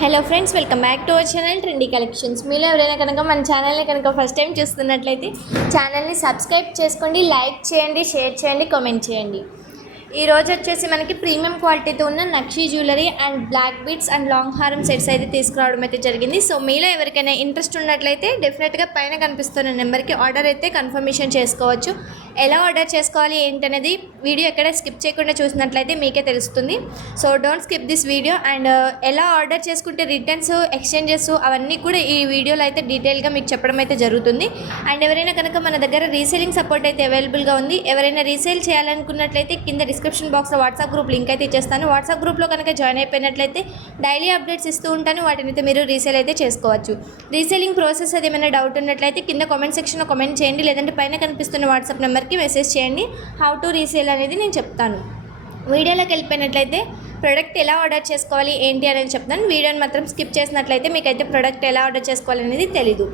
Hello friends, welcome back to our channel trendy collections. మీలో ఎవరైనా కనుక మన ఛానల్ని కనుక ఫస్ట్ టైం చూస్తున్నట్లయితే ఛానల్ని సబ్స్క్రైబ్ చేసుకోండి, లైక్ చేయండి, షేర్ చేయండి, కామెంట్ చేయండి. ఈ రోజు వచ్చేసి మనకి ప్రీమియం క్వాలిటీతో ఉన్న నక్షి jewellery and black beads and long హారం సెట్స్ అయితే తీసుకురావడం అయితే జరిగింది. సో మీలో ఎవరికైనా ఇంట్రెస్ట్ ఉన్నట్లయితే డెఫినెట్గా పైన కనిపిస్తున్న నెంబర్కి ఆర్డర్ అయితే కన్ఫర్మేషన్ చేసుకోవచ్చు. ఎలా ఆర్డర్ చేసుకోవాలి ఏంటనేది వీడియో ఎక్కడ స్కిప్ చేయకుండా చూసినట్లయితే మీకే తెలుస్తుంది. So don't skip this video. And ఎలా ఆర్డర్ చేసుకుంటే రిటర్న్స్, ఎక్స్చేంజెస్ అవన్నీ కూడా ఈ వీడియోలో అయితే డీటెయిల్గా మీకు చెప్పడం అయితే జరుగుతుంది. అండ్ ఎవరైనా కనుక మన దగ్గర రీసేలింగ్ సపోర్ట్ అయితే అవైలబుల్గా ఉంది. ఎవరైనా రీసేల్ చేయాలనుకున్నట్లయితే కింద డిస్క్రిప్షన్ బాక్స్లో వాట్సాప్ గ్రూప్ లింక్ అయితే ఇచ్చేస్తాను. వాట్సాప్ గ్రూప్లో కనుక జాయిన్ అయిపోయినట్లయితే డైలీ అప్డేట్స్ ఇస్తూ ఉంటాను. వాటిని అయితే మీరు రీసేల్ అయితే చేసుకోవచ్చు. రీసేలింగ్ ప్రాసెస్ అది ఏమైనా డౌట్ ఉన్నట్లయితే కింద కామెంట్ సెక్షన్లో కామెంట్ చేయండి, లేదంటే పైన కనిపిస్తున్న వాట్సాప్ నెంబర్కి మెసేజ్ చేయండి. హౌ టు రీసేల్ అనేది నేను చెప్తాను. వీడియోలోకి వెళ్ళిపోయినట్లయితే ప్రోడక్ట్ ఎలా ఆర్డర్ చేసుకోవాలి ఏంటి అనేది చెప్తాను. వీడియోని మాత్రం స్కిప్ చేసినట్లయితే మీకైతే ప్రోడక్ట్ ఎలా ఆర్డర్ చేసుకోవాలి అనేది తెలీదు.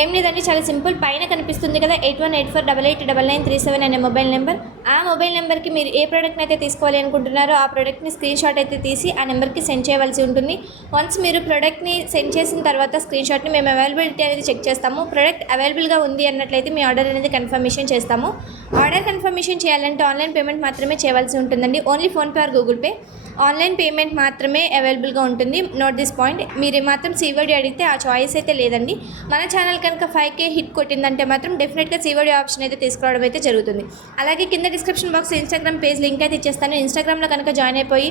ఏం లేదండి, చాలా సింపుల్. పైన కనిపిస్తుంది కదా 8184889937 అనే మొబైల్ నెంబర్. ఆ మొబైల్ నెంబర్కి మీరు ఏ ప్రోడక్ట్ని అయితే తీసుకోవాలి అనుకుంటున్నారో ఆ ప్రోడక్ట్ని స్క్రీన్ షాట్ అయితే తీసి ఆ నెంబర్కి సెండ్ చేయవలసి ఉంటుంది. వన్స్ మీరు ప్రోడక్ట్ని సెండ్ చేసిన తర్వాత స్క్రీన్ షాట్ని మేము అవైలబిలిటీ అనేది చెక్ చేస్తాము. ప్రోడక్ట్ అవైలబుల్గా ఉంది అన్నట్లయితే మీ ఆర్డర్ అనేది కన్ఫర్మేషన్ చేస్తాము. ఆర్డర్ కన్ఫర్మేషన్ చేయాలంటే ఆన్లైన్ పేమెంట్ మాత్రమే చేయవలసి ఉంటుందండి. Only PhonePe are Google pay. Online payment మాత్రమే అవైలబుల్గా ఉంటుంది. Note this point. మీరు మాత్రం సివోడి అడిగితే ఆ చాయిస్ అయితే లేదండి. మన ఛానల్ కనుక 5K హిట్ కొట్టిందంటే మాత్రం డెఫినెట్గా సివోడి ఆప్షన్ అయితే తీసుకురావడం అయితే జరుగుతుంది. అలాగే కింద description box Instagram page link అయితే ఇచ్చేస్తాను. ఇన్స్టాగ్రామ్లో కనుక జాయిన్ అయిపోయి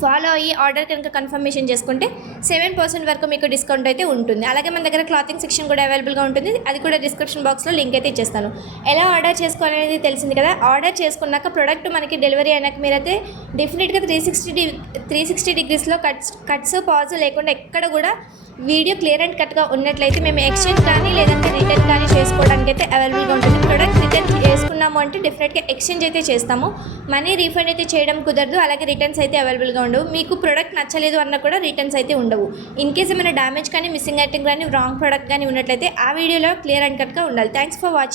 ఫాలో అయ్యి ఆర్డర్ కనుక కన్ఫర్మేషన్ చేసుకుంటే 7% వరకు మీకు డిస్కౌంట్ అయితే ఉంటుంది. అలాగే మన దగ్గర క్లాతింగ్ సెక్షన్ కూడా అవైలబుల్గా ఉంటుంది. అది కూడా డిస్క్రిప్షన్ బాక్స్లో లింక్ అయితే ఇచ్చేస్తాను. ఎలా ఆర్డర్ చేసుకోవాలనేది తెలిసింది కదా. ఆర్డర్ చేసుకున్నాక ప్రోడక్ట్ మనకి డెలివరీ అయినాక మీరైతే డెఫినెట్గా 360 డిగ్రీస్లో కట్స్ పాజ్ లేకుండా ఎక్కడ కూడా వీడియో క్లియర్ అండ్ కట్గా ఉన్నట్లయితే మేము ఎక్స్చేంజ్ కానీ లేదంటే రిటర్న్ కానీ చేసుకోవడానికి అయితే అవైలబుల్గా ఉంటుంది. ప్రోడక్ట్ రిటర్న్ చేసుకున్నాము అంటే డెఫినెట్గా ఎక్స్చేంజ్ అయితే చేస్తాము. మనీ రీఫండ్ అయితే చేయడం కుదరదు. అలాగే రిటర్న్స్ అయితే అవైలబుల్గా ఉండవు. మీకు ప్రోడక్ట్ నచ్చలేదు అన్న కూడా రిటర్న్స్ అయితే ఉండవు. ఇన్ కేస్ ఏమైనా డ్యామేజ్ కానీ, మిస్సింగ్ ఐటమ్ కానీ, రాంగ్ ప్రోడక్ట్ కానీ ఉన్నట్లయితే ఆ వీడియోలో క్లియర్ అండ్ కట్గా ఉండాలి. Thanks for watching.